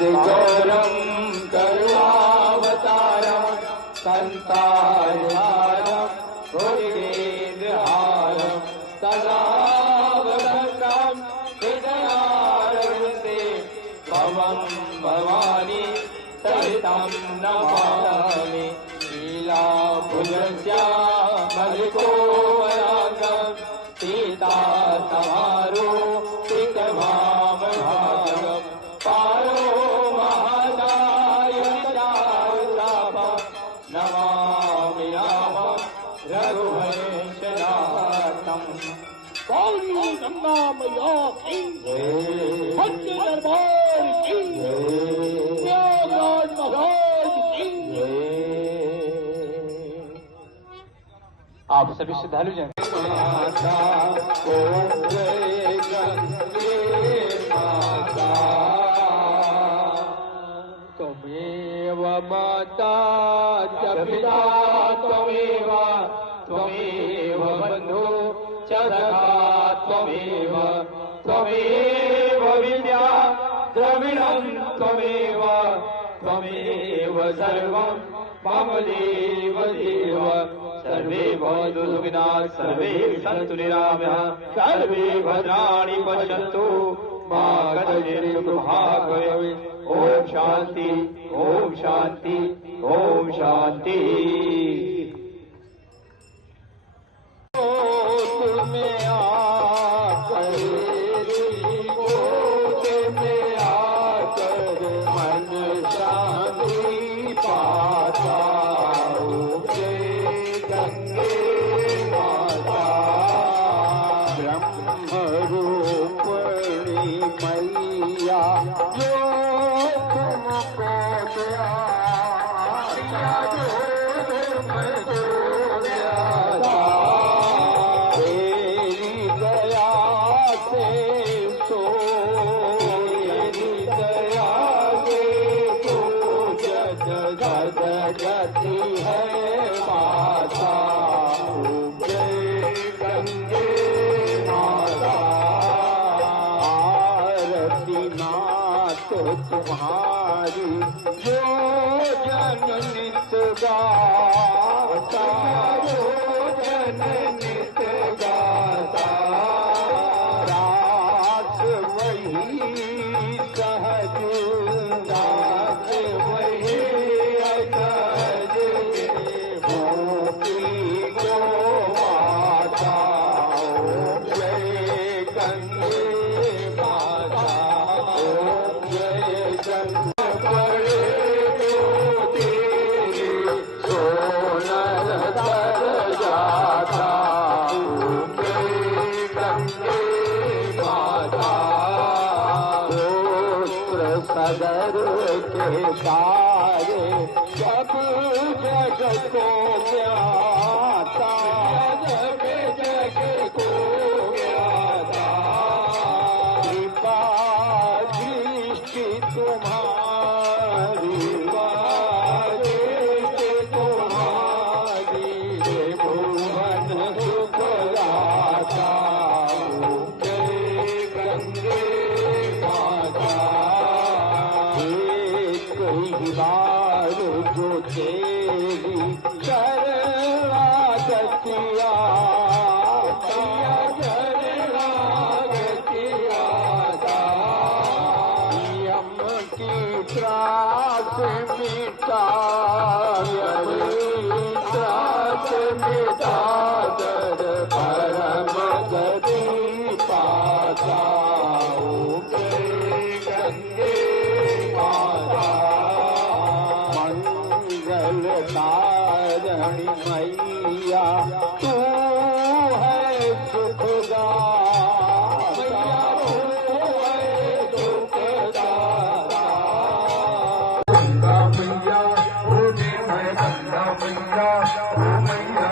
निर्घोरं करुणावतारं संसारहारं भुजगेन्द्रहारं सदा वदन्तं हृदयारविन्दे भवं भवानी सहितं नमामि। लीलाभुजस्य मलिकोमलाङ्गं सीता समारोपितमामभागं पारो महादायतापं नमामि रामं रघुवंशनाथम्। बोलो गंगा मैया की सच्चे दरबार की प्रयागराज महाराज की। आप सभी श्रद्धालु जन माता ओ जय गंगे माता त्वमेव माता च पिता त्वमेव त्वमेव बन्धु च सखा त्वमेव त्वमेव विद्या द्रविणं त्वमेव त्वमेव सर्वं मम देव देव। सर्वे भवन्तु सुखिनः सर्वे सन्तु निरामयाः सर्वे भद्राणि पश्यन्तु मा कश्चित् दुःखभाग् भवेत्। ॐ शान्ति ॐ शान्ति ॐ शान्ति। तुम्हारी जो जन नित गाता जो जन नित गाता रास वही सहज रास वही सहज मोती को माता। जय गंगे माता सदर के तारे सब जग को ज्ञाता जग जग को ज्ञाता। कृपा दृष्टि तुम्हारी दृष्टि तुम्हारी भुवन सुख दाता। जय गंगे माता बार जो तेरी शरणागतिया शरणागतिया यम की त्रास मिटा त्रास मिटा दर परम गति पाता। गंगे माता तारणी मैया तू है सुखदाता तू है सुखदाता। गंगा मैया ओ गंगा मैया ओ मैया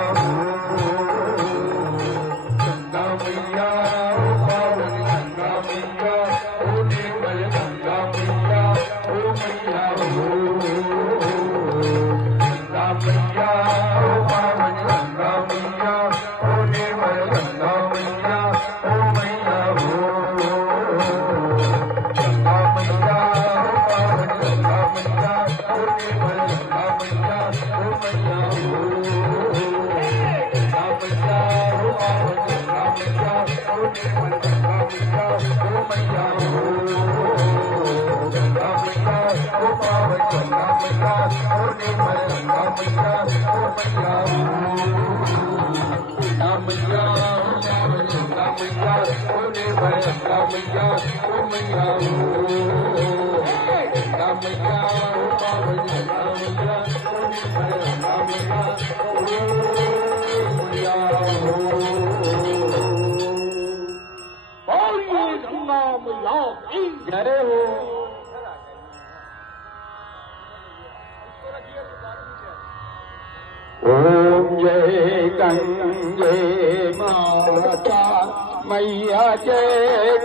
बोलिए गंगा मैया की जय हो। ओम जय गंगे माता मैया जय